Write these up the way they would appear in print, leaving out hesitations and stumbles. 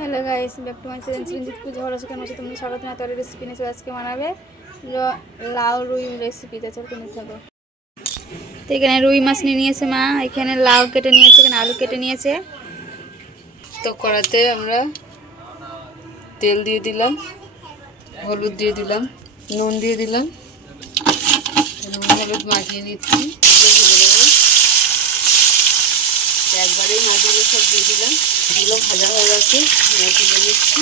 Hello guys, back to my channel Chiranjit Puja হলো সেখানে হচ্ছে তোমরা স্বাগত না। তোর রেসিপি নিয়ে আজকে বানাবে লাউ রুই রেসিপি। তাছাড়া তুমি থাকো তো এখানে রুই মাছ নিয়ে নিয়েছে মা, এখানে লাউ কেটে নিয়েছে, এখানে আলু কেটে নিয়েছে। তো কড়াতে আমরা তেল দিয়ে দিলাম, হলুদ দিয়ে দিলাম, নুন দিয়ে দিলাম, নুন হলুদ মাখিয়ে নিচ্ছি। ভেজে নেব, একবারেই মাছগুলো সব দিয়ে দিলাম। এগুলো ভাজা হয়ে গেছে, তুলে নিচ্ছি।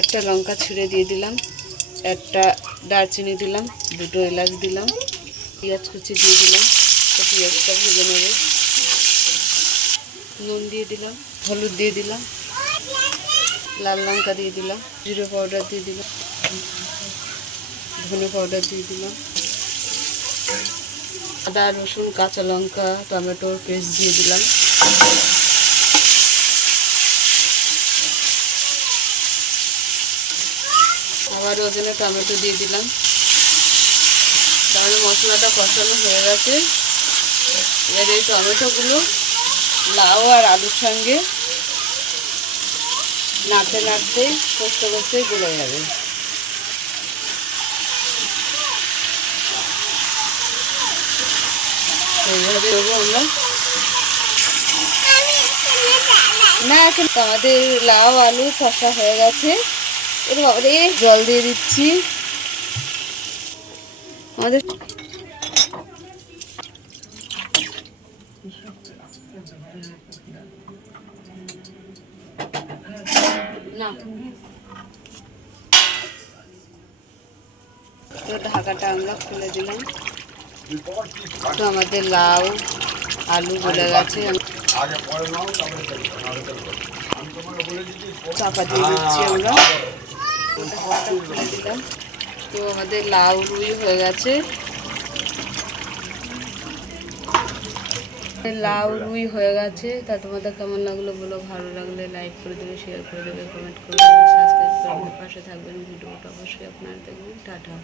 একটা লঙ্কা ছিঁড়ে দিয়ে দিলাম, একটা দারচিনি দিলাম, দুটো এলাচ দিলাম, পেঁয়াজ কুচি দিয়ে দিলাম। তো পেঁয়াজটা ভেজে নেব, নুন দিয়ে দিলাম, হলুদ দিয়ে দিলাম, লাল লঙ্কা দিয়ে দিলাম, জিরে পাউডার দিয়ে দিলাম, ধনে পাউডার দিয়ে দিলাম, আদা রসুন কাঁচা লঙ্কা টমেটোর পেস্ট দিয়ে দিলাম। আবার ওজনে টমেটো দিয়ে দিলাম। তাহলে মশলাটা কষানো হয়ে গেছে। এবার এই টমেটোগুলো লাউ আর আলুর সঙ্গে নাড়তে নাড়তে কষতে কষতে গলে যাবে। এইভাবে দেবো আমরা। না, এখন আমাদের লাউ আলু কষা হয়ে গেছে। এবারে জল দিয়ে দিচ্ছি। আমাদের না তো ঢাকাটা আমরা খুলে দিলাম। তো আমাদের লাউ আলু গলে গেছে। চাপা দিয়ে দিচ্ছি আমরা, খুলে দিলাম। তো আমাদের লাউ রুই হয়ে গেছে। লাউ রুই হয়ে গেছে। তা তোমাদের কেমন লাগলো বলো। ভালো লাগলে লাইক করে দেবে, শেয়ার করে দেবে, কমেন্ট করে দেবে, সাবস্ক্রাইব করে দেবে, পাশে থাকবেন। ভিডিওটা অবশ্যই আপনারা দেখবেন। টাটা।